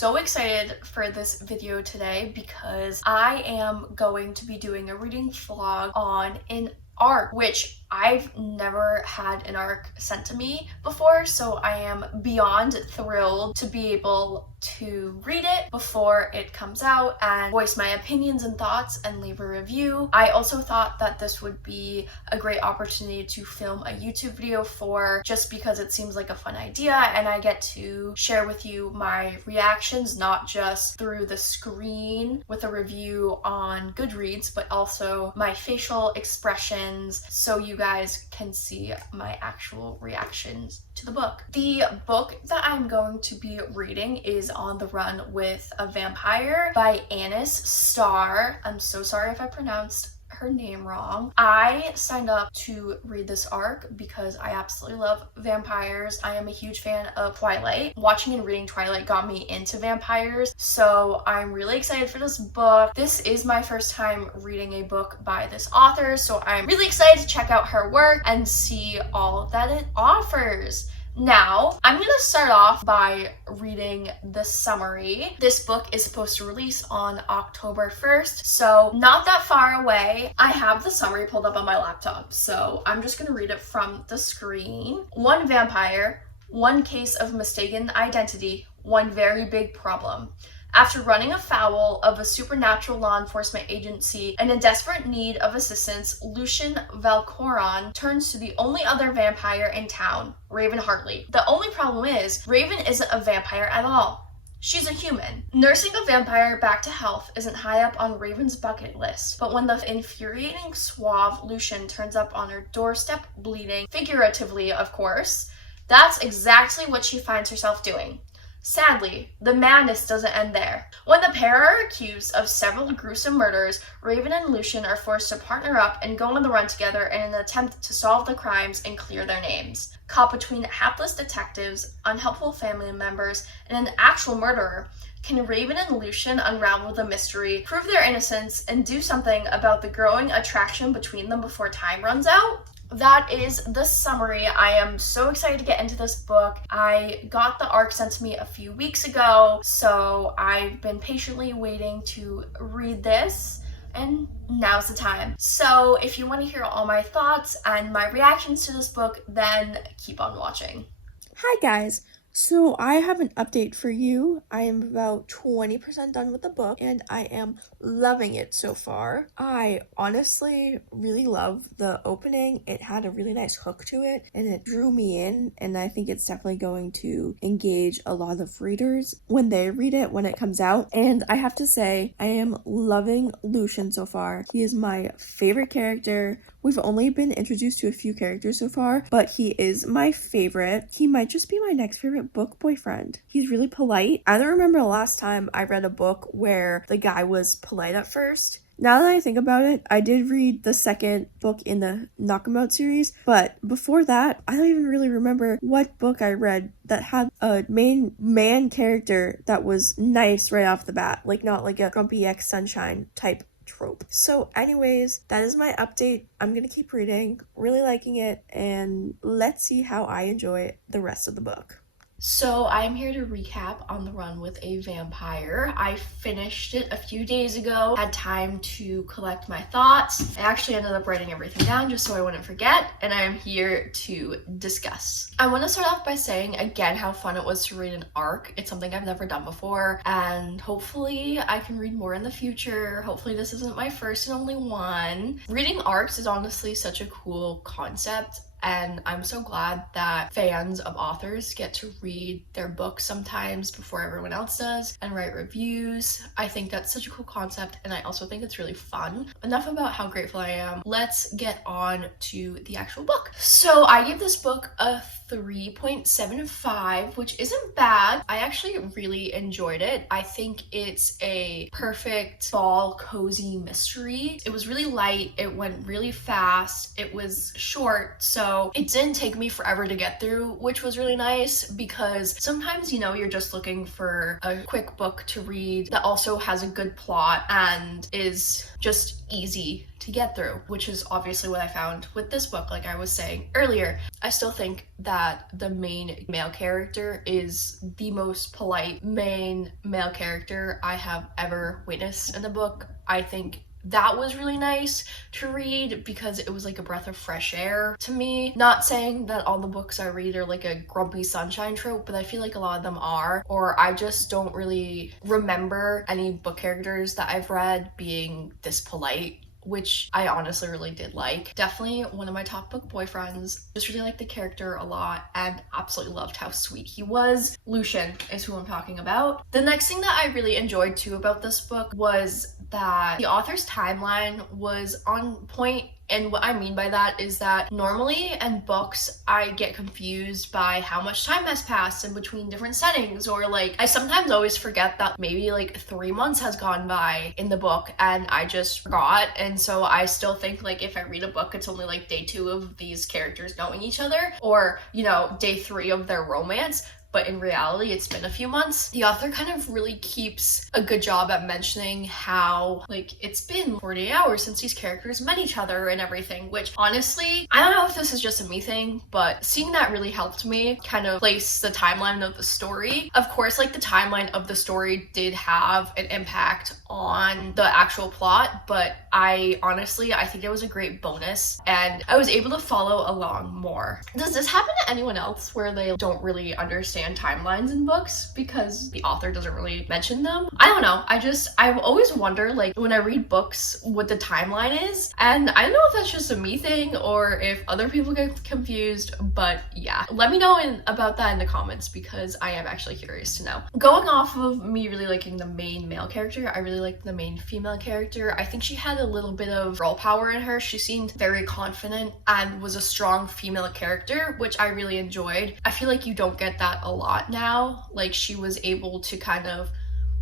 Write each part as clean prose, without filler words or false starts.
so excited for this video today because I am going to be doing a reading vlog on an arc, which I've never had an arc sent to me before, so I am beyond thrilled to be able to read it before it comes out and voice my opinions and thoughts and leave a review. I also thought that this would be a great opportunity to film a YouTube video for, just because it seems like a fun idea and I get to share with you my reactions, not just through the screen with a review on Goodreads, but also my facial expressions so you guys can see my actual reactions to the book. The book that I'm going to be reading is On the Run with a Vampire by Annis Starr. I'm so sorry if I pronounced her name wrong. I signed up to read this arc because I absolutely love vampires. I am a huge fan of Twilight. Watching and reading Twilight got me into vampires, so I'm really excited for this book. This is my first time reading a book by this author, so I'm really excited to check out her work and see all that it offers. Now, I'm going to start off by reading the summary. This book is supposed to release on October 1st, so not that far away. I have the summary pulled up on my laptop, so I'm just going to read it from the screen. One vampire, one case of mistaken identity, one very big problem. After running afoul of a supernatural law enforcement agency and in desperate need of assistance, Lucian Valcoron turns to the only other vampire in town, Raven Hartley. The only problem is, Raven isn't a vampire at all. She's a human. Nursing a vampire back to health isn't high up on Raven's bucket list, but when the infuriating suave Lucian turns up on her doorstep bleeding, figuratively of course, that's exactly what she finds herself doing. Sadly, the madness doesn't end there. When the pair are accused of several gruesome murders, Raven and Lucian are forced to partner up and go on the run together in an attempt to solve the crimes and clear their names. Caught between hapless detectives, unhelpful family members, and an actual murderer, can Raven and Lucian unravel the mystery, prove their innocence, and do something about the growing attraction between them before time runs out? That is the summary. I am so excited to get into this book. I got the arc sent to me a few weeks ago, so I've been patiently waiting to read this, and now's the time. So if you want to hear all my thoughts and my reactions to this book, then keep on watching. Hi guys! So I have an update for you. I am about 20% done with the book and I am loving it so far. I honestly really love the opening. It had a really nice hook to it and it drew me in, and I think it's definitely going to engage a lot of readers when they read it when it comes out. And I have to say, I am loving Lucian so far. He is my favorite character. We've only been introduced to a few characters so far, but he is my favorite. He might just be my next favorite book boyfriend. He's really polite. I don't remember the last time I read a book where the guy was polite at first. Now that I think about it, I did read the second book in the Knock 'em Out series, but before that, I don't even really remember what book I read that had a main man character that was nice right off the bat, like not like a grumpy ex-sunshine type trope. So anyways, that is my update. I'm gonna keep reading, really liking it, and let's see how I enjoy the rest of the book. So I am here to recap On the Run with a Vampire. I finished it a few days ago, had time to collect my thoughts. I actually ended up writing everything down just so I wouldn't forget, and I am here to discuss. I want to start off by saying again how fun it was to read an arc. It's something I've never done before, and hopefully I can read more in the future. Hopefully this isn't my first and only one. Reading arcs is honestly such a cool concept, and I'm so glad that fans of authors get to read their books sometimes before everyone else does and write reviews. I think that's such a cool concept, and I also think it's really fun. Enough about how grateful I am. Let's get on to the actual book. So I gave this book a 3.75, which isn't bad. I actually really enjoyed it. I think it's a perfect fall cozy mystery. It was really light, it went really fast, it was short, so so it didn't take me forever to get through, which was really nice because sometimes, you know, you're just looking for a quick book to read that also has a good plot and is just easy to get through, which is obviously what I found with this book. Like I was saying earlier, I still think that the main male character is the most polite main male character I have ever witnessed in a book. I think that was really nice to read because it was like a breath of fresh air to me. Not saying that all the books I read are like a grumpy sunshine trope, but I feel like a lot of them are, or I just don't really remember any book characters that I've read being this polite, which I honestly really did like. Definitely one of my top book boyfriends. Just really liked the character a lot and absolutely loved how sweet he was. Lucian is who I'm talking about. The next thing that I really enjoyed too about this book was that the author's timeline was on point. And what I mean by that is that normally in books, I get confused by how much time has passed in between different settings, or like I sometimes always forget that maybe like 3 months has gone by in the book and I just forgot. And so I still think like if I read a book, it's only like day 2 of these characters knowing each other, or, you know, day 3 of their romance. But in reality, it's been a few months. The author kind of really keeps a good job at mentioning how, like, it's been 48 hours since these characters met each other and everything, which honestly, I don't know if this is just a me thing, but seeing that really helped me kind of place the timeline of the story. Of course, like, the timeline of the story did have an impact on the actual plot, but I think it was a great bonus, and I was able to follow along more. Does this happen to anyone else where they don't really understand timelines in books because the author doesn't really mention them? I don't know. I always wonder, like, when I read books, what the timeline is, and I don't know if that's just a me thing or if other people get confused, but yeah, let me know about that in the comments because I am actually curious to know. Going off of me really liking the main male character, I really liked the main female character. I think she had a little bit of girl power in her. She seemed very confident and was a strong female character, which I really enjoyed. I feel like you don't get that a lot now. Like, she was able to kind of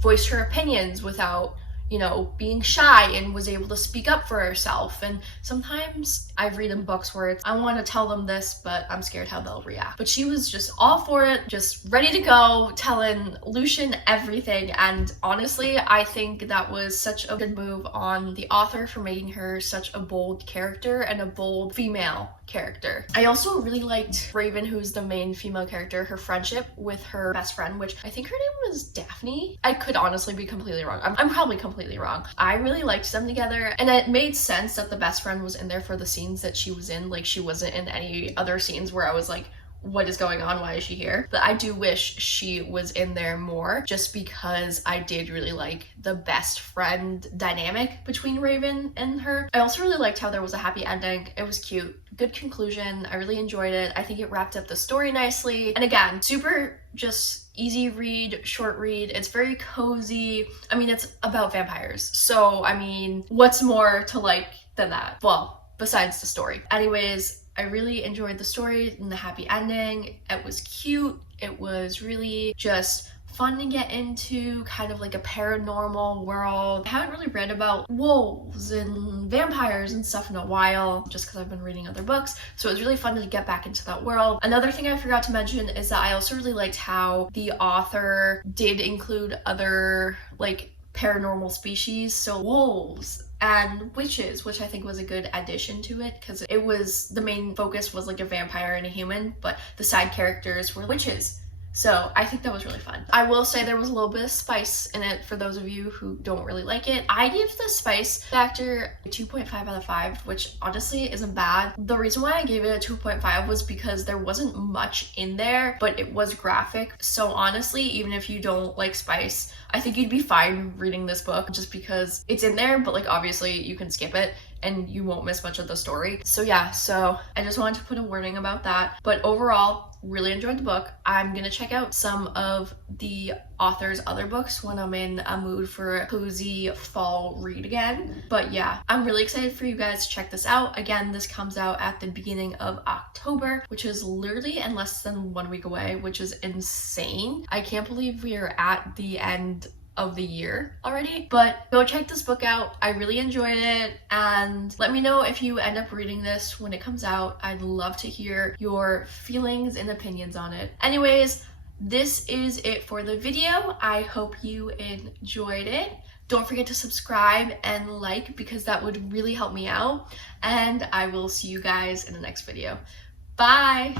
voice her opinions without, you know, being shy, and was able to speak up for herself. And sometimes I read in books where I want to tell them this, but I'm scared how they'll react. But she was just all for it, just ready to go, telling Lucian everything. And honestly, I think that was such a good move on the author for making her such a bold character and a bold female character. I also really liked Raven, who's the main female character, her friendship with her best friend, which I think her name was Daphne. I could honestly be completely wrong. I'm probably completely wrong. I really liked them together, and it made sense that the best friend was in there for the scenes that she was in. Like, she wasn't in any other scenes where I was like, what is going on? Why is she here? But I do wish she was in there more, just because I did really like the best friend dynamic between Raven and her. I also really liked how there was a happy ending. It was cute. Good conclusion. I really enjoyed it. I think it wrapped up the story nicely. And again, super just easy read, short read. It's very cozy. I mean, it's about vampires. So, I mean, what's more to like than that? Well, besides the story. Anyways, I really enjoyed the story and the happy ending. It was cute. It was really just fun to get into, kind of like a paranormal world. I haven't really read about wolves and vampires and stuff in a while, just because I've been reading other books. So it was really fun to get back into that world. Another thing I forgot to mention is that I also really liked how the author did include other like paranormal species. So wolves and witches, which I think was a good addition to it, because it was, the main focus was like a vampire and a human, but the side characters were witches. So I think that was really fun. I will say there was a little bit of spice in it for those of you who don't really like it. I give the spice factor a 2.5 out of 5, which honestly isn't bad. The reason why I gave it a 2.5 was because there wasn't much in there, but it was graphic. So honestly, even if you don't like spice, I think you'd be fine reading this book just because it's in there, but like obviously you can skip it and you won't miss much of the story. So yeah, so I just wanted to put a warning about that. But overall, really enjoyed the book. I'm gonna check out some of the author's other books when I'm in a mood for a cozy fall read again. But yeah, I'm really excited for you guys to check this out. Again, this comes out at the beginning of October, which is literally in less than 1 week away, which is insane. I can't believe we are at the end of the year already. But go check this book out. I really enjoyed it, and let me know if you end up reading this when it comes out. I'd love to hear your feelings and opinions on it. Anyways, this is it for the video. I hope you enjoyed it. Don't forget to subscribe and like because that would really help me out. And I will see you guys in the next video. Bye!